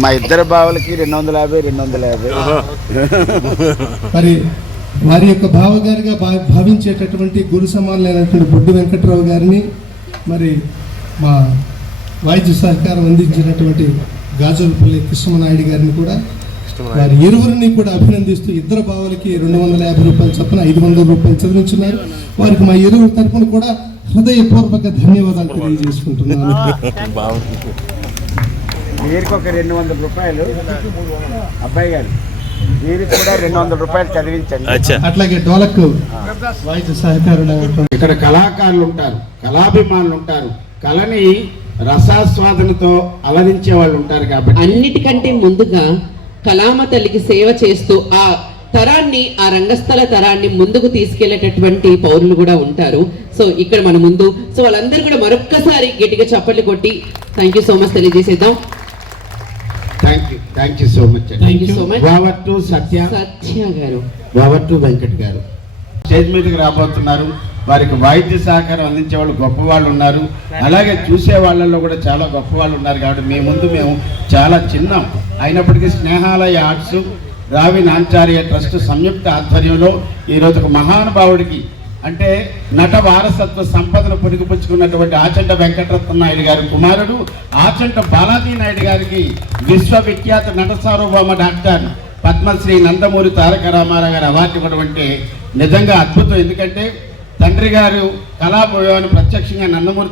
మా ఇద్దరు బావులకి రెండు వందల యాభై రెండు వందల యాభై మరి వారి యొక్క భావగారిగా భా భావించేటటువంటి గురు సమానులైనటువంటి బొడ్డు వెంకట్రావు గారిని మరి మా వాయిద్య సహకారం అందించినటువంటి గాజులపల్లి కృష్ణమనాయుడు గారిని కూడా వారి ఇరువురిని కూడా అభినందిస్తూ ఇద్దరు బావులకి రెండు వందల యాభై రూపాయలు చొప్పున ఐదు వందల రూపాయలు చదివించున్నారు వారికి మా ఇరువురు తరపున కూడా హృదయపూర్వక ధన్యవాదాలు తెలియజేసుకుంటున్నాను. వీరికి ఒక రెండు వందల రూపాయలు. అబ్బాయి గారు వీరికి కూడా రెండు వందల రూపాయలు చదివించండి. అట్లాగే డోలక్ ఇక్కడ కళాకారులు ఉంటారు కళాభిమానులు ఉంటారు. కళని రసాస్వాదనతో అలరించే వాళ్ళు ఉంటారు కాబట్టి. అన్నిటికంటే ముందుగా కలామ తల్లికి సేవ చేస్తూ ఆ తరాన్ని ఆ రంగస్థల తరాన్ని ముందుకు తీసుకెళ్ళేటటువంటి పౌరులు కూడా ఉంటారు. సో ఇక్కడ మన ముందు సో వాళ్ళందరూ కూడా మరొక్కసారి గట్టిగా చప్పట్లు కొట్టి thank you so much తెలియజేసేద్దాం. Thank you so much thank you so much Bavattu Satya Satya garu Bavattu Venkat గారు స్టేజ్ మీదకి రాబోతున్నారు. వారికి వాయిద్య సహకారం అందించే వాళ్ళు గొప్ప వాళ్ళు ఉన్నారు. అలాగే చూసే వాళ్ళల్లో కూడా చాలా గొప్ప వాళ్ళు ఉన్నారు కాబట్టి మీ ముందు మేము చాలా చిన్నాం. అయినప్పటికీ స్నేహాలయ ఆర్ట్స్ రావి నాంచార్య ట్రస్ట్ సంయుక్త ఆధ్వర్యంలో ఈరోజు ఒక మహానుభావుడికి అంటే నట వారసత్వ సంపదను పొడిగిపుచ్చుకున్నటువంటి ఆచంట వెంకటరత్న నాయుడు గారి కుమారుడు ఆచంట బాలాజీ నాయుడు గారికి విశ్వవిఖ్యాత నట సార్వభౌమ డాక్టర్ పద్మశ్రీ నందమూరి తారక రామారావు గారి అవార్డు ఇవ్వడం అంటే నిజంగా అద్భుతం. ఎందుకంటే తండ్రి గారు కళాభవాన్ని ప్రత్యక్షంగా నందమూరి